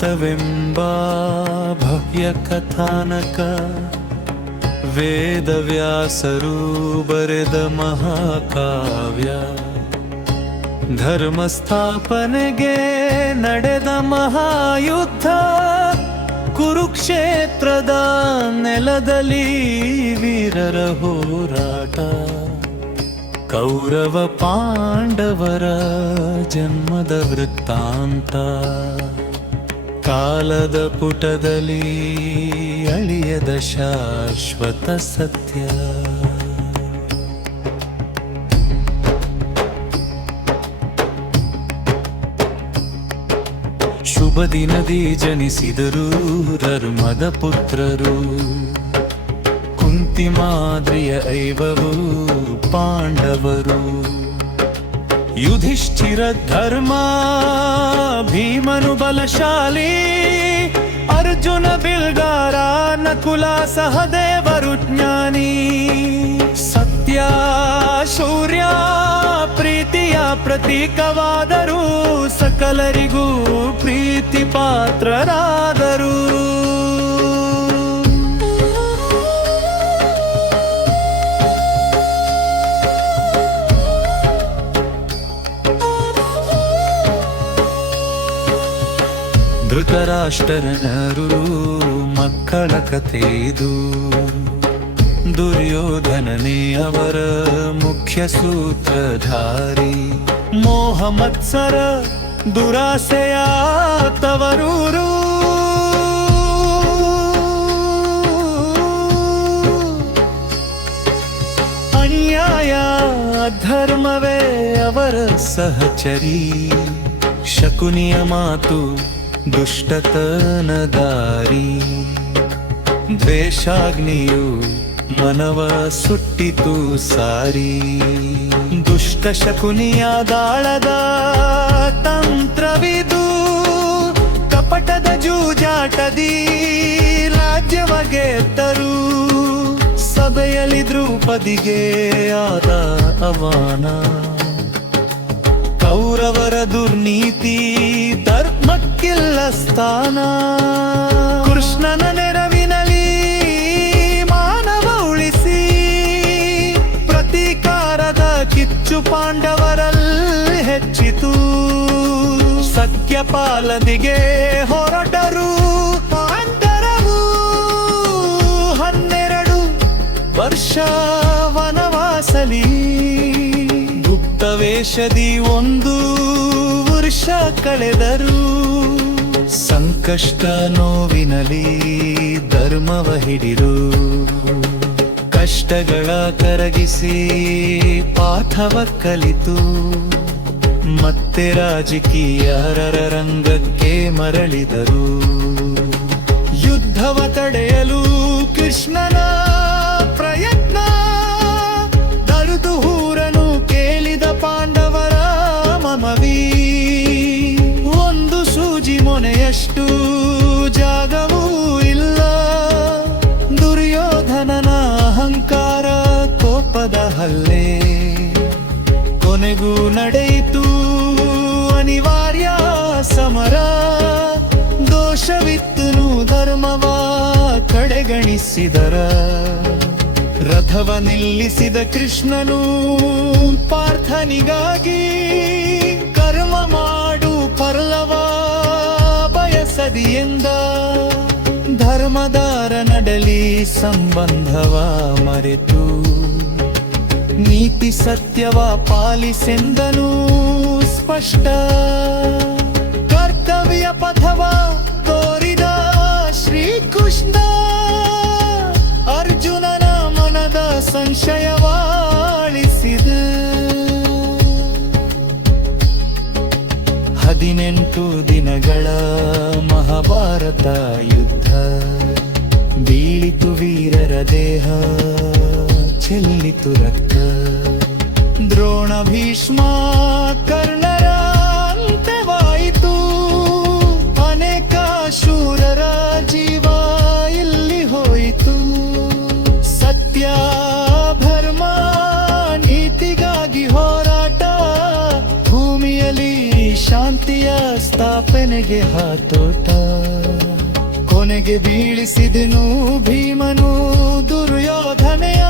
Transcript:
ಭಾರತವೆಂಬ ಭವ್ಯ ಕಥಾನಕ ವೇದವ್ಯಾಸರು ಬರೆದ ಮಹಾಕಾವ್ಯ. ಧರ್ಮ ಸ್ಥಾಪನೆಗೆ ನಡೆದ ಮಹಾಯುದ್ಧ, ಕುರುಕ್ಷೇತ್ರದ ನೆಲದಲ್ಲಿ ವೀರರ ಹೋರಾಟ. ಕೌರವ ಪಾಂಡವರ ಜನ್ಮದ ವೃತ್ತಾಂತ, ಕಾಲದ ಪುಟದಲ್ಲಿ ಅಳಿಯದ ಶಾಶ್ವತ ಸತ್ಯ. ಶುಭ ದಿನದಿ ಜನಿಸಿದರು ಧರ್ಮದ ಪುತ್ರರು, ಕುಂತಿ ಮಾದ್ರಿಯ ಐವವು ಪಾಂಡವರು. ಯುಧಿಷ್ಠಿರ ಧರ್ಮ, ಭೀಮನು ಬಲಶಾಲಿ, ಅರ್ಜುನ ಬಿಲ್ಗಾರ, ನಕುಲ ಸಹದೇವರು ಜ್ಞಾನಿ. ಸತ್ಯ ಶೌರ್ಯ ಪ್ರೀತಿಯ ಪ್ರತೀಕವಾದರು, ಸಕಲರಿಗೂ ಪ್ರೀತಿ ಪಾತ್ರರಾದರು. ಧೃತರಾಷ್ಟ್ರನರು ಮಕ್ಕಳ ಕಥೆಯಿದು, ದುರ್ಯೋಧನನೇ ಅವರ ಮುಖ್ಯ ಸೂತ್ರಧಾರಿ. ಮೋಹ ಮತ್ಸರ ದುರಾಸೆಯ ತವರೂರು, ಅನ್ಯಾಯ ಧರ್ಮವೇ ಅವರ ಸಹಚರಿ. ಶಕುನಿಯ ಮಾತು ದುಷ್ಟತನ ದಾರಿ, ದ್ವೇಷಾಗ್ನಿಯು ಮನವ ಸುಟ್ಟಿತು ಸಾರಿ. ದುಷ್ಟ ಶಕುನಿಯ ದಾಳದ ತಂತ್ರವಿದು, ಕಪಟದ ಜೂಜಾಟದಿ ರಾಜ್ಯವ ಗೆದ್ದರು. ಸಭೆಯಲ್ಲಿ ದ್ರೌಪದಿಗೆ ಆದ ಅವಮಾನ, ಕೌರವರ ದುರ್ನೀತಿ ಧರ್ಮಕ್ಕಿಲ್ಲ ಸ್ಥಾನ. ಕೃಷ್ಣನ ನೆರವಿನಲ್ಲಿ ಮಾನವ ಉಳಿಸಿ, ಪ್ರತೀಕಾರದ ಕಿಚ್ಚು ಪಾಂಡವರಲ್ಲಿ ಹೆಚ್ಚಿತು. ಸತ್ಯ ಪಾಲನೆಗೆ ಹೊರಟರು ಪಾಂಡರವು, 12 ವರ್ಷ ವನವಾಸಲಿ. ವೇಷದಿ 1 ವರ್ಷ ಕಳೆದರು. ಸಂಕಷ್ಟ ನೋವಿನಲಿ ಧರ್ಮವ ಹಿಡಿರು, ಕಷ್ಟಗಳ ಕರಗಿಸಿ ಪಾಠವ ಕಲಿತು. ಮತ್ತೆ ರಾಜಕೀಯರ ರಂಗಕ್ಕೆ ಮರಳಿದರು. ಯುದ್ಧವ ತಡೆಯಲು ಕೃಷ್ಣನ ಪ್ರಯತ್ನ, ದರುದುಹೂರನು ಕೇಳಿದ ಪಾಂಡವರ ಮಮವಿ. 1 ಸೂಜಿ ಮೊನೆಯಷ್ಟು ಜಾಗವೂ ಇಲ್ಲ, ದುರ್ಯೋಧನನ ಅಹಂಕಾರ ಕೋಪದ ಹಲ್ಲೆ. ಕೊನೆಗೂ ನಡೆಯಿತು ಅನಿವಾರ್ಯ ಸಮರ, ದೋಷವಿತ್ತನು ಧರ್ಮವ ಕಡೆಗಣಿಸಿದರ. ರಥವ ನಿಲ್ಲಿಸಿದ ಕೃಷ್ಣನು ಪಾರ್ಥನಿಗಾಗಿ, ಕರ್ಮ ಮಾಡು ಪರ್ಲವ ಬಯಸದಿ ಎಂದ. ಧರ್ಮದಾರ ನಡಲಿ ಸಂಬಂಧವ ಮರೆತು, ನೀತಿ ಸತ್ಯವ ಪಾಲಿಸೆಂದನು ಸ್ಪಷ್ಟ. ಕರ್ತವ್ಯ ಪಥವ ತೋರಿದ ಶ್ರೀಕೃಷ್ಣ, ಅರ್ಜುನನ ಮನದ ಸಂಶಯವಾಳಿಸಿದ. 18 ದಿನಗಳ ಮಹಾಭಾರತ ಯುದ್ಧ, ಬೀಳಿತು ವೀರರ ದೇಹ, ಚೆಲ್ಲಿತು ರಕ್ತ. ದ್ರೋಣ ಭೀಷ್ಮ ಕರ್ಣರ ಅಂತ್ಯವಾಯಿತು, ಅನೇಕ ಶೂರರ ಜೀವ ಇಲ್ಲಿ ಹೋಯಿತು. ಸತ್ಯ ಧರ್ಮ ನೀತಿಗಾಗಿ ಹೋರಾಟ, ಭೂಮಿಯಲ್ಲಿ ಶಾಂತಿಯ ಸ್ಥಾಪನೆಗೆ ಹಾತೋಟ. ಕೊನೆಗೆ ಬೀಳಿಸಿದನು ಭೀಮನು ದುರ್ಯೋಧನೆಯ.